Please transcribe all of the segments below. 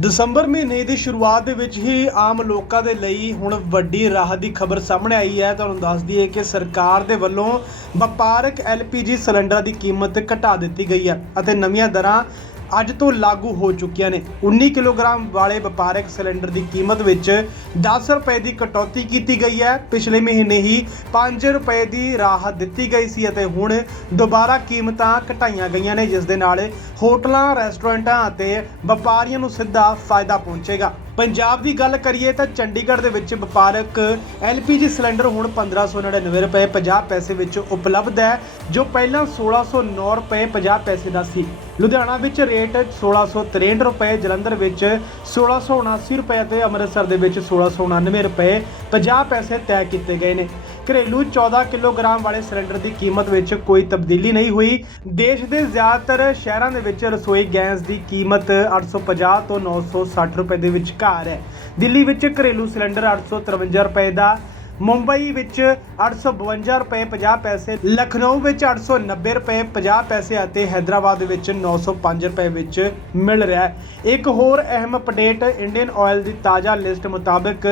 ਦਸੰਬਰ ਮਹੀਨੇ ਦੀ ਸ਼ੁਰੂਆਤ ਦੇ ਵਿੱਚ ਹੀ ਆਮ ਲੋਕਾਂ ਦੇ ਲਈ ਹੁਣ ਵੱਡੀ ਰਾਹਤ ਦੀ ਖਬਰ ਸਾਹਮਣੇ ਆਈ ਹੈ। ਤੁਹਾਨੂੰ ਦੱਸ ਦਈਏ ਕਿ ਸਰਕਾਰ ਦੇ ਵੱਲੋਂ ਵਪਾਰਕ LPG ਸਿਲੰਡਰਾਂ ਦੀ ਕੀਮਤ ਘਟਾ ਦਿੱਤੀ ਗਈ ਹੈ ਅਤੇ ਨਵੀਆਂ ਦਰਾਂ ਅੱਜ ਤੋਂ ਲਾਗੂ ਹੋ ਚੁੱਕੀਆਂ ਨੇ। 19 ਕਿਲੋਗ੍ਰਾਮ ਵਾਲੇ ਵਪਾਰਕ ਸਿਲੰਡਰ ਦੀ ਕੀਮਤ ਵਿੱਚ 10 ਰੁਪਏ ਦੀ ਕਟੌਤੀ ਕੀਤੀ ਗਈ ਹੈ। ਪਿਛਲੇ ਮਹੀਨੇ ਹੀ 5 ਰੁਪਏ ਦੀ ਰਾਹਤ ਦਿੱਤੀ ਗਈ ਸੀ ਅਤੇ ਹੁਣ ਦੁਬਾਰਾ ਕੀਮਤਾਂ ਘਟਾਈਆਂ ਗਈਆਂ ਨੇ, ਜਿਸ ਦੇ ਨਾਲ ਹੋਟਲਾਂ, ਰੈਸਟੋਰੈਂਟਾਂ ਅਤੇ ਵਪਾਰੀਆਂ ਨੂੰ ਸਿੱਧਾ ਫਾਇਦਾ ਪਹੁੰਚੇਗਾ। ਪੰਜਾਬ ਦੀ ਗੱਲ ਕਰੀਏ ਤਾਂ ਚੰਡੀਗੜ੍ਹ ਦੇ ਵਿੱਚ ਵਪਾਰਕ LPG ਸਿਲੰਡਰ ਹੁਣ 1599 ਰੁਪਏ 50 ਪੈਸੇ ਵਿੱਚ ਉਪਲਬਧ ਹੈ, ਜੋ ਪਹਿਲਾਂ 1609 ਰੁਪਏ 50 ਪੈਸੇ ਦਾ ਸੀ। ਲੁਧਿਆਣਾ ਵਿੱਚ ਰੇਟ 1663 ਰੁਪਏ, ਜਲੰਧਰ ਵਿੱਚ 1679 ਰੁਪਏ ਅਤੇ ਅੰਮ੍ਰਿਤਸਰ ਦੇ ਵਿੱਚ 1699 ਰੁਪਏ 50 ਪੈਸੇ ਤੈਅ ਕੀਤੇ ਗਏ ਨੇ। ਘਰੇਲੂ 14 ਕਿਲੋਗ੍ਰਾਮ ਵਾਲੇ ਸਿਲੰਡਰ ਦੀ ਕੀਮਤ ਵਿੱਚ ਕੋਈ ਤਬਦੀਲੀ ਨਹੀਂ ਹੋਈ। ਦੇਸ਼ ਦੇ ਜ਼ਿਆਦਾਤਰ ਸ਼ਹਿਰਾਂ ਦੇ ਵਿੱਚ ਰਸੋਈ ਗੈਸ ਦੀ ਕੀਮਤ 850 ਤੋਂ 960 ਰੁਪਏ ਦੇ ਵਿਚਕਾਰ ਹੈ। ਦਿੱਲੀ ਵਿੱਚ ਘਰੇਲੂ ਸਿਲੰਡਰ 853 ਰੁਪਏ ਦਾ ਮੁੰਬਈ ਵਿੱਚ 852 ਰੁਪਏ 50 ਪੈਸੇ, ਲਖਨਊ ਵਿੱਚ 890 ਰੁਪਏ 50 ਪੈਸੇ ਅਤੇ ਹైదరాబాద్ ਵਿੱਚ 905 ਰੁਪਏ ਵਿੱਚ ਮਿਲ ਰਿਹਾ ਹੈ। ਇੱਕ ਹੋਰ ਅਹਿਮ ਅਪਡੇਟ ਇੰਡੀਅਨ ਆਇਲ ਦੀ ਤਾਜ਼ਾ ਲਿਸਟ ਮੁਤਾਬਕ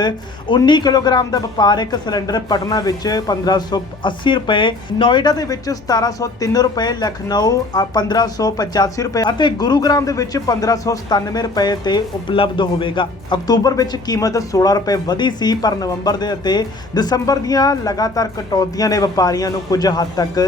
19 ਕਿਲੋਗ੍ਰਾਮ ਦਾ ਵਪਾਰਕ ਸਿਲੰਡਰ ਪਟਨਾ ਵਿੱਚ 1580 ਰੁਪਏ, ਨੋਇਡਾ ਦੇ ਵਿੱਚ 1703 ਰੁਪਏ, ਲਖਨਊ 1585 ਰੁਪਏ ਅਤੇ ਗੁਰੂਗ੍ਰਾਮ ਦੇ ਵਿੱਚ 1597 ਰੁਪਏ ਤੇ ਉਪਲਬਧ ਹੋਵੇਗਾ। ਅਕਤੂਬਰ ਵਿੱਚ ਕੀਮਤ 16 ਰੁਪਏ ਵਧੀ ਸੀ, ਪਰ ਨਵੰਬਰ ਦੇ ਅਤੇ ਦਸੰਬਰ ਦੀਆਂ ਲਗਾਤਾਰ ਕਟੌਤੀਆਂ ਨੇ ਵਪਾਰੀਆਂ ਨੂੰ ਕੁਝ ਹੱਦ ਤੱਕ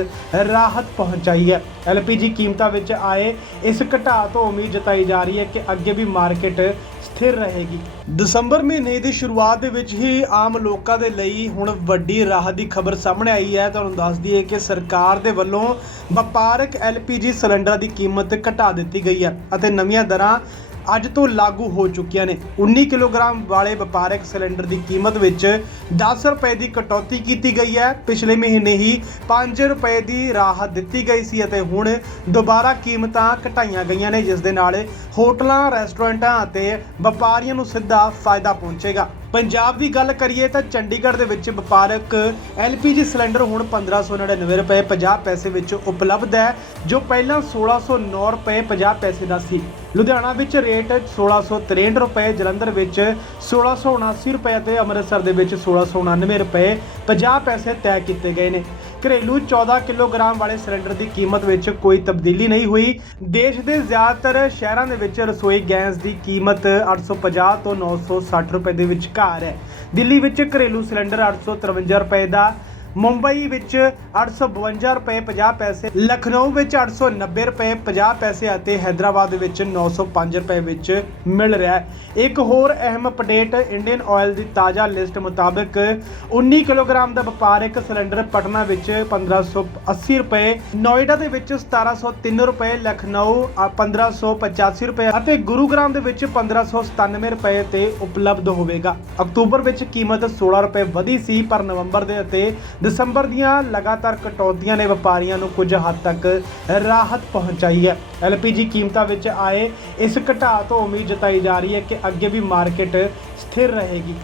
ਰਾਹਤ ਪਹੁੰਚਾਈ ਹੈ। LPG ਕੀਮਤਾਂ ਵਿੱਚ ਆਏ ਇਸ ਘਟਾਅ ਤੋਂ ਉਮੀਦ ਜਤਾਈ ਜਾ ਰਹੀ ਹੈ ਕਿ ਅੱਗੇ ਵੀ ਮਾਰਕੀਟ ਸਥਿਰ ਰਹੇਗੀ। ਦਸੰਬਰ ਮਹੀਨੇ ਦੀ ਸ਼ੁਰੂਆਤ ਦੇ ਵਿੱਚ ਹੀ ਆਮ ਲੋਕਾਂ ਦੇ ਲਈ ਹੁਣ ਵੱਡੀ ਰਾਹਤ ਦੀ ਖਬਰ ਸਾਹਮਣੇ ਆਈ ਹੈ। ਤੁਹਾਨੂੰ ਦੱਸ ਦਈਏ ਕਿ ਸਰਕਾਰ ਦੇ ਵੱਲੋਂ ਵਪਾਰਕ LPG ਸਿਲੰਡਰਾਂ ਦੀ ਕੀਮਤ ਘਟਾ ਦਿੱਤੀ ਗਈ ਹੈ ਅਤੇ ਨਵੀਆਂ ਦਰਾਂ ਅੱਜ ਤੋਂ ਲਾਗੂ ਹੋ ਚੁੱਕੀਆਂ ਨੇ। 19 ਕਿਲੋਗ੍ਰਾਮ ਵਾਲੇ ਵਪਾਰਕ ਸਿਲੰਡਰ ਦੀ ਕੀਮਤ ਵਿੱਚ 10 ਰੁਪਏ ਦੀ ਕਟੌਤੀ ਕੀਤੀ ਗਈ ਹੈ। ਪਿਛਲੇ ਮਹੀਨੇ ਹੀ 5 ਰੁਪਏ ਦੀ ਰਾਹਤ ਦਿੱਤੀ ਗਈ ਸੀ ਅਤੇ ਹੁਣ ਦੁਬਾਰਾ ਕੀਮਤਾਂ ਘਟਾਈਆਂ ਗਈਆਂ ਨੇ, ਜਿਸ ਦੇ ਨਾਲ ਹੋਟਲਾਂ, ਰੈਸਟੋਰੈਂਟਾਂ ਅਤੇ ਵਪਾਰੀਆਂ ਨੂੰ ਸਿੱਧਾ ਫਾਇਦਾ ਪਹੁੰਚੇਗਾ। ਪੰਜਾਬ ਦੀ ਗੱਲ ਕਰੀਏ ਤਾਂ ਚੰਡੀਗੜ੍ਹ ਦੇ ਵਿੱਚ ਵਪਾਰਕ LPG ਸਿਲੰਡਰ ਹੁਣ 1599 ਰੁਪਏ 50 ਪੈਸੇ ਵਿੱਚ ਉਪਲਬਧ ਹੈ, ਜੋ ਪਹਿਲਾਂ 1609 ਰੁਪਏ 50 ਪੈਸੇ ਦਾ ਸੀ। ਲੁਧਿਆਣਾ ਵਿੱਚ ਰੇਟ 1663 ਰੁਪਏ, ਜਲੰਧਰ ਵਿੱਚ 1679 ਰੁਪਏ ਅਤੇ ਅੰਮ੍ਰਿਤਸਰ ਦੇ ਵਿੱਚ 1699 ਰੁਪਏ 50 ਪੈਸੇ ਤੈਅ ਕੀਤੇ ਗਏ ਨੇ। ਘਰੇਲੂ 14 ਕਿਲੋਗ੍ਰਾਮ ਵਾਲੇ ਸਿਲੰਡਰ ਦੀ ਕੀਮਤ ਵਿੱਚ ਕੋਈ ਤਬਦੀਲੀ ਨਹੀਂ ਹੋਈ। ਦੇਸ਼ ਦੇ ਜ਼ਿਆਦਾਤਰ ਸ਼ਹਿਰਾਂ ਦੇ ਵਿੱਚ ਰਸੋਈ ਗੈਸ ਦੀ ਕੀਮਤ 850 ਤੋਂ 960 ਰੁਪਏ ਦੇ ਵਿਚਕਾਰ ਹੈ। ਦਿੱਲੀ ਵਿੱਚ ਘਰੇਲੂ ਸਿਲੰਡਰ 853 ਰੁਪਏ ਦਾ ਮੁੰਬਈ ਵਿੱਚ 852 ਰੁਪਏ 50 ਪੈਸੇ, ਲਖਨਊ ਵਿੱਚ 890 ਰੁਪਏ 50 ਪੈਸੇ ਅਤੇ ਹైదరాబాద్ ਵਿੱਚ 905 ਰੁਪਏ ਵਿੱਚ ਮਿਲ ਰਿਹਾ ਹੈ। ਇੱਕ ਹੋਰ ਅਹਿਮ ਅਪਡੇਟ ਇੰਡੀਅਨ ਆਇਲ ਦੀ ਤਾਜ਼ਾ ਲਿਸਟ ਮੁਤਾਬਕ 19 ਕਿਲੋਗ੍ਰਾਮ ਦਾ ਵਪਾਰਕ ਸਿਲੰਡਰ ਪਟਨਾ ਵਿੱਚ 1580 ਰੁਪਏ, ਨੋਇਡਾ ਦੇ ਵਿੱਚ 1703 ਰੁਪਏ, ਲਖਨਊ 1585 ਰੁਪਏ ਅਤੇ ਗੁਰੂਗ੍ਰਾਮ ਦੇ ਵਿੱਚ 1597 ਰੁਪਏ ਤੇ ਉਪਲਬਧ ਹੋਵੇਗਾ। ਅਕਤੂਬਰ ਵਿੱਚ ਕੀਮਤ 16 ਰੁਪਏ ਵਧੀ ਸੀ, ਪਰ ਨਵੰਬਰ ਦੇ ਅਤੇ ਦਸੰਬਰ ਦੀਆਂ ਲਗਾਤਾਰ ਕਟੌਤੀਆਂ ਨੇ ਵਪਾਰੀਆਂ ਨੂੰ ਕੁਝ ਹੱਦ ਤੱਕ ਰਾਹਤ ਪਹੁੰਚਾਈ ਹੈ। LPG ਕੀਮਤਾਂ ਵਿੱਚ ਆਏ ਇਸ ਘਟਾਅ ਤੋਂ ਉਮੀਦ ਜਤਾਈ ਜਾ ਰਹੀ ਹੈ ਕਿ ਅੱਗੇ ਵੀ ਮਾਰਕੀਟ ਸਥਿਰ ਰਹੇਗੀ।